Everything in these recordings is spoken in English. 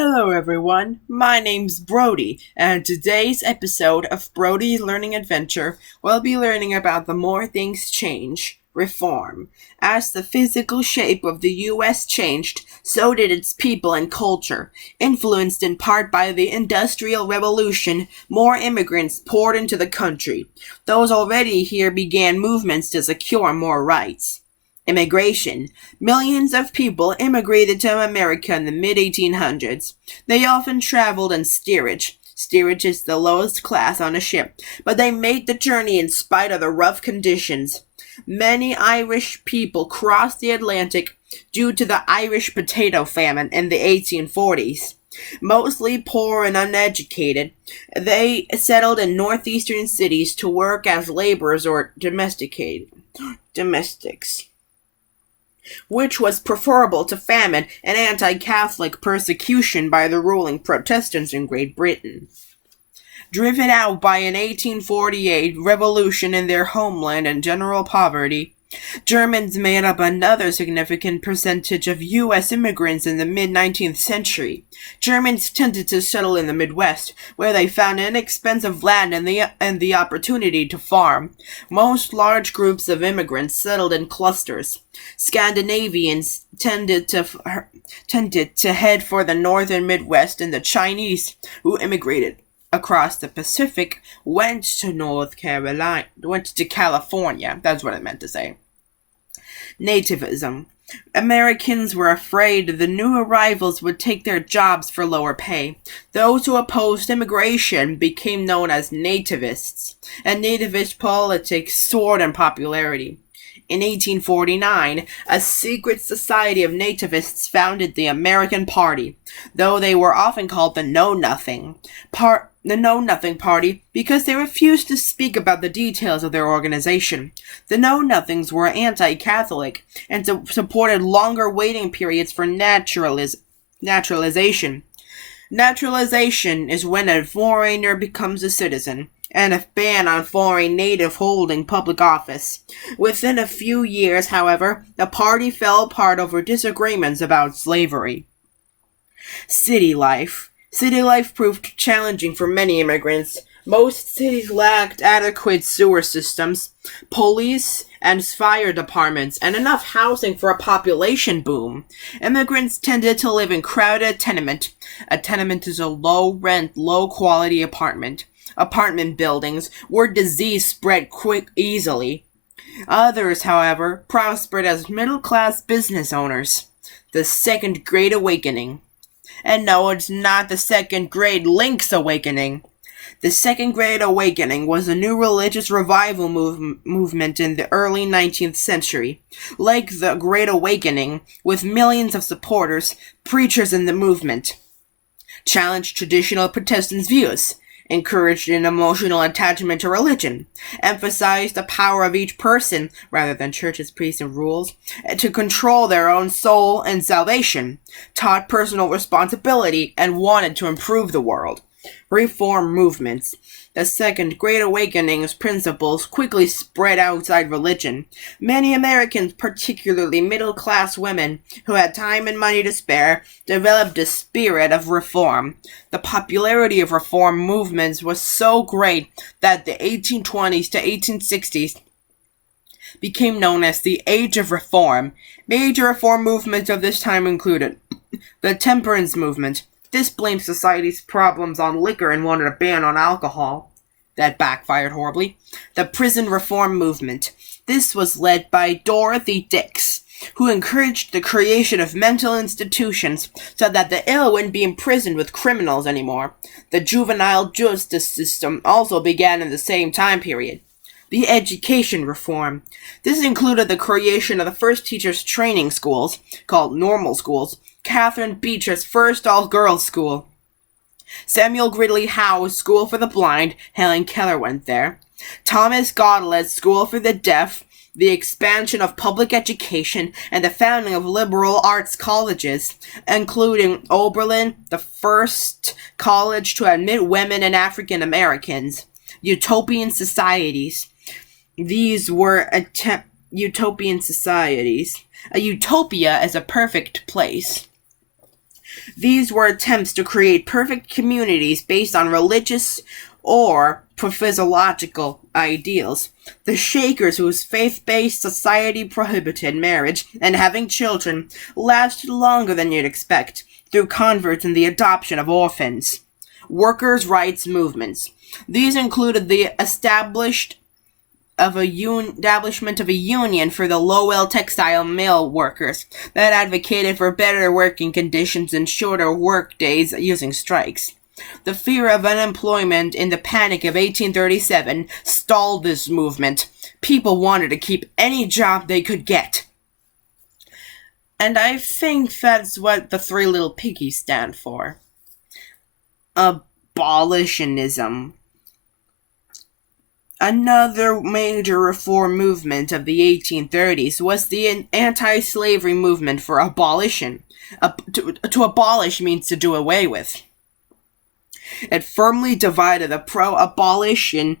Hello everyone, my name's Brody, and today's episode of Brody's Learning Adventure, we'll be learning about the more things change, reform. As the physical shape of the U.S. changed, so did its people and culture. Influenced in part by the Industrial Revolution, more immigrants poured into the country. Those already here began movements to secure more rights. Immigration. Millions of people immigrated to America in the mid-1800s. They often traveled in steerage. Steerage is the lowest class on a ship, but they made the journey in spite of the rough conditions. Many Irish people crossed the Atlantic due to the Irish potato famine in the 1840s. Mostly poor and uneducated, they settled in northeastern cities to work as laborers or domestics, which was preferable to famine and anti-Catholic persecution by the ruling Protestants in Great Britain. Driven out by an 1848 revolution in their homeland and general poverty, Germans made up another significant percentage of U.S. immigrants in the mid-19th century. Germans tended to settle in the Midwest, where they found inexpensive land and the opportunity to farm. Most large groups of immigrants settled in clusters. Scandinavians tended to head for the northern Midwest, and the Chinese, who immigrated across the Pacific, went to California. That's what I meant to say. Nativism. Americans were afraid the new arrivals would take their jobs for lower pay. Those who opposed immigration became known as nativists, and nativist politics soared in popularity. In 1849, a secret society of nativists founded the American Party, though they were often called the Know-Nothing Party because they refused to speak about the details of their organization. The Know-Nothings were anti-Catholic and supported longer waiting periods for naturalization. Naturalization is when a foreigner becomes a citizen, and a ban on foreign native holding public office. Within a few years, however, the party fell apart over disagreements about slavery. City life. City life proved challenging for many immigrants. Most cities lacked adequate sewer systems, police and fire departments, and enough housing for a population boom. Immigrants tended to live in crowded tenement. A tenement is a low-rent, low-quality apartment. Apartment buildings where disease spread easily. Others, however, prospered as middle-class business owners. The Second Great Awakening. And no, it's not the Second Great Link's Awakening. The Second Great Awakening was a new religious revival movement in the early 19th century. Like the Great Awakening, with millions of supporters, preachers in the movement challenged traditional Protestant views, encouraged an emotional attachment to religion, emphasized the power of each person, rather than churches, priests, and rules, to control their own soul and salvation, taught personal responsibility, and wanted to improve the world. Reform movements. The Second Great Awakening's principles quickly spread outside religion. Many Americans, particularly middle-class women who had time and money to spare, developed a spirit of reform. The popularity of reform movements was so great that the 1820s to 1860s became known as the Age of Reform. Major reform movements of this time included the temperance movement. This blamed society's problems on liquor and wanted a ban on alcohol. That backfired horribly. The prison reform movement. This was led by Dorothy Dix, who encouraged the creation of mental institutions so that the ill wouldn't be imprisoned with criminals anymore. The juvenile justice system also began in the same time period. The education reform. This included the creation of the first teachers' training schools, called normal schools, Catherine Beecher's first all-girls school, Samuel Gridley Howe's School for the Blind, Helen Keller went there, Thomas Gaudelet's School for the Deaf, the expansion of public education, and the founding of liberal arts colleges, including Oberlin, the first college to admit women and African Americans. Utopian societies. These were utopian societies. A utopia is a perfect place. These were attempts to create perfect communities based on religious or physiological ideals. The Shakers, whose faith-based society prohibited marriage and having children, lasted longer than you'd expect, through converts and the adoption of orphans. Workers' rights movements. These included the establishment of a union for the Lowell textile mill workers that advocated for better working conditions and shorter work days using strikes. The fear of unemployment in the Panic of 1837 stalled this movement. People wanted to keep any job they could get. And I think that's what the three little piggies stand for. Abolitionism. Another major reform movement of the 1830s was the anti-slavery movement for abolition. To abolish means to do away with. It firmly divided the pro-abolition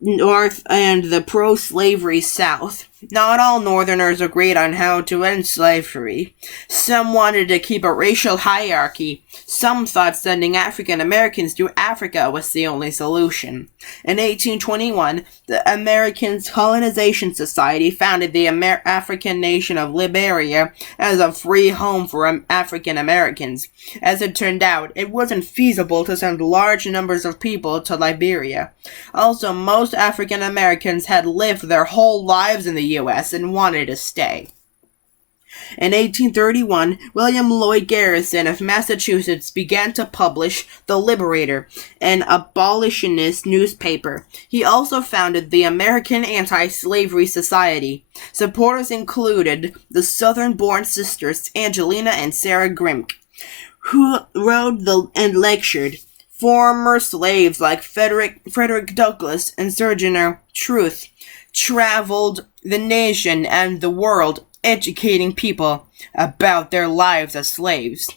North and the pro-slavery South. Not all Northerners agreed on how to end slavery. Some wanted to keep a racial hierarchy. Some thought sending African Americans to Africa was the only solution. In 1821, the American Colonization Society founded the African nation of Liberia as a free home for African Americans. As it turned out, it wasn't feasible to send large numbers of people to Liberia. Also, most African Americans had lived their whole lives in the U.S. and wanted to stay. In 1831, William Lloyd Garrison of Massachusetts began to publish The Liberator, an abolitionist newspaper. He also founded the American Anti-Slavery Society. Supporters included the Southern-born sisters Angelina and Sarah Grimke, who wrote and lectured. Former slaves like Frederick Douglass and Sojourner Truth traveled the nation and the world educating people about their lives as slaves.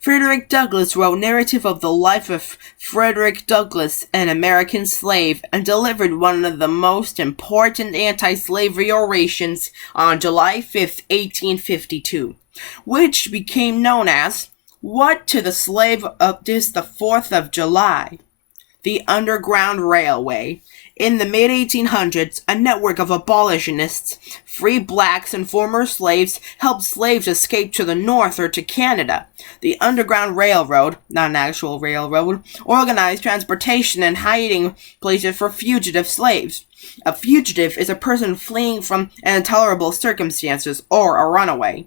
Frederick Douglass wrote Narrative of the Life of Frederick Douglass, an American Slave, and delivered one of the most important anti-slavery orations on July 5, 1852, which became known as What to the Slave of This the 4th of July? The Underground Railway. In the mid-1800s, a network of abolitionists, free blacks, and former slaves helped slaves escape to the north or to Canada. The Underground Railroad, not an actual railroad, organized transportation and hiding places for fugitive slaves. A fugitive is a person fleeing from intolerable circumstances or a runaway.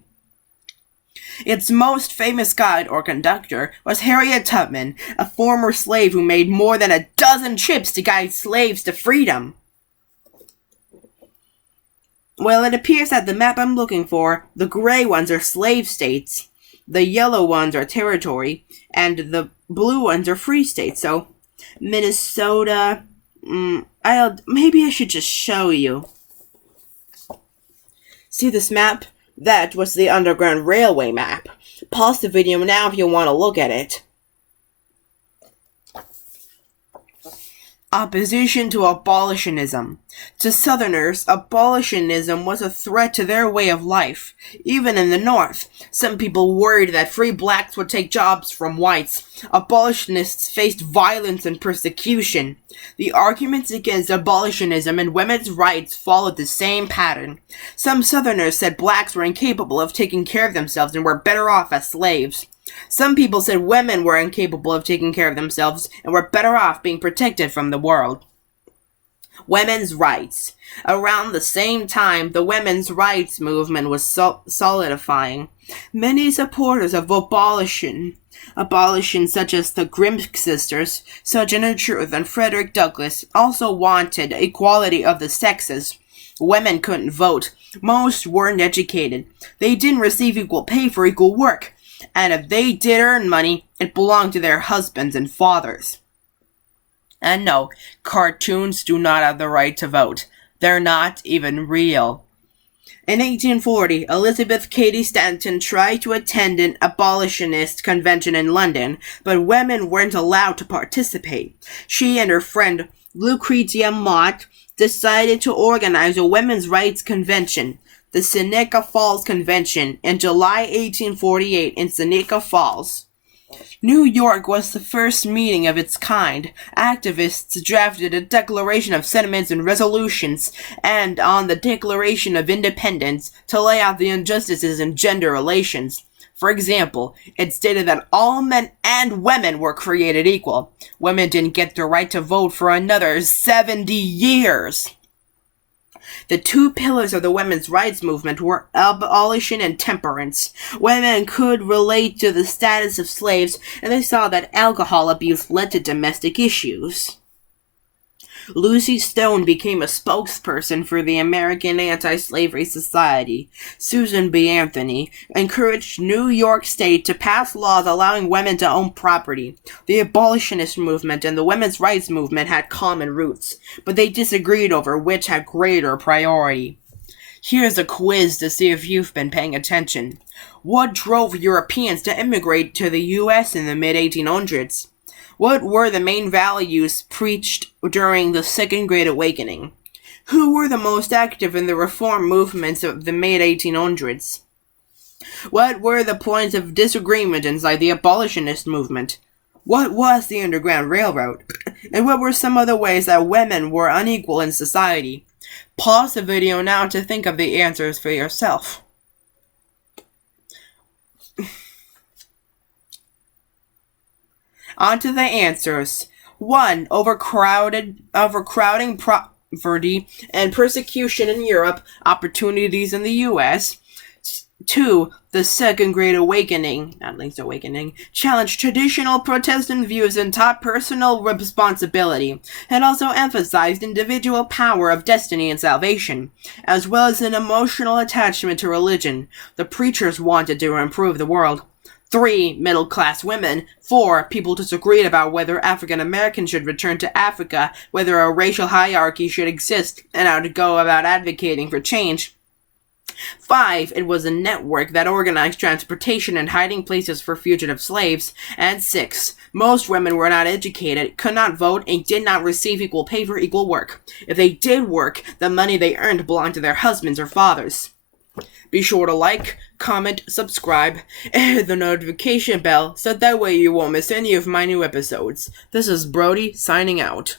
Its most famous guide or conductor was Harriet Tubman, a former slave who made more than a dozen trips to guide slaves to freedom. Well, it appears that the map I'm looking for, the gray ones are slave states, the yellow ones are territory, and the blue ones are free states. So, Minnesota, maybe I should just show you. See this map? That was the Underground Railway map. Pause the video now if you want to look at it. Opposition to abolitionism. To Southerners, abolitionism was a threat to their way of life. Even in the North, some people worried that free blacks would take jobs from whites. Abolitionists faced violence and persecution. The arguments against abolitionism and women's rights followed the same pattern. Some Southerners said blacks were incapable of taking care of themselves and were better off as slaves. Some people said women were incapable of taking care of themselves and were better off being protected from the world. Women's rights. Around the same time, the women's rights movement was solidifying. Many supporters of abolition such as the Grimke sisters, Sojourner Truth, and Frederick Douglass, also wanted equality of the sexes. Women couldn't vote. Most weren't educated. They didn't receive equal pay for equal work. And if they did earn money, it belonged to their husbands and fathers. And no, cartoons do not have the right to vote. They're not even real. In 1840, Elizabeth Cady Stanton tried to attend an abolitionist convention in London, but women weren't allowed to participate. She and her friend Lucretia Mott decided to organize a women's rights convention. the Seneca Falls Convention in July 1848 in Seneca Falls. New York was the first meeting of its kind. Activists drafted a Declaration of Sentiments and Resolutions and on the Declaration of Independence to lay out the injustices in gender relations. For example, it stated that all men and women were created equal. Women didn't get the right to vote for another 70 years. The two pillars of the women's rights movement were abolition and temperance. Women could relate to the status of slaves, and they saw that alcohol abuse led to domestic issues. Lucy Stone became a spokesperson for the American Anti-Slavery Society. Susan B. Anthony encouraged New York State to pass laws allowing women to own property. The abolitionist movement and the women's rights movement had common roots, but they disagreed over which had greater priority. Here's a quiz to see if you've been paying attention. What drove Europeans to immigrate to the U.S. in the mid-1800s? What were the main values preached during the Second Great Awakening? Who were the most active in the reform movements of the mid-1800s? What were the points of disagreement inside the abolitionist movement? What was the Underground Railroad? And what were some of the ways that women were unequal in society? Pause the video now to think of the answers for yourself. On to the answers. 1. Overcrowding poverty and persecution in Europe, opportunities in the U.S. 2. The Second Great Awakening, challenged traditional Protestant views and taught personal responsibility, and also emphasized individual power of destiny and salvation, as well as an emotional attachment to religion. The preachers wanted to improve the world. 3. Middle-class women. 4. People disagreed about whether African Americans should return to Africa, whether a racial hierarchy should exist, and how to go about advocating for change. 5. It was a network that organized transportation and hiding places for fugitive slaves. And 6. Most women were not educated, could not vote, and did not receive equal pay for equal work. If they did work, the money they earned belonged to their husbands or fathers. Be sure to like, comment, subscribe, and hit the notification bell so that way you won't miss any of my new episodes. This is Brody signing out.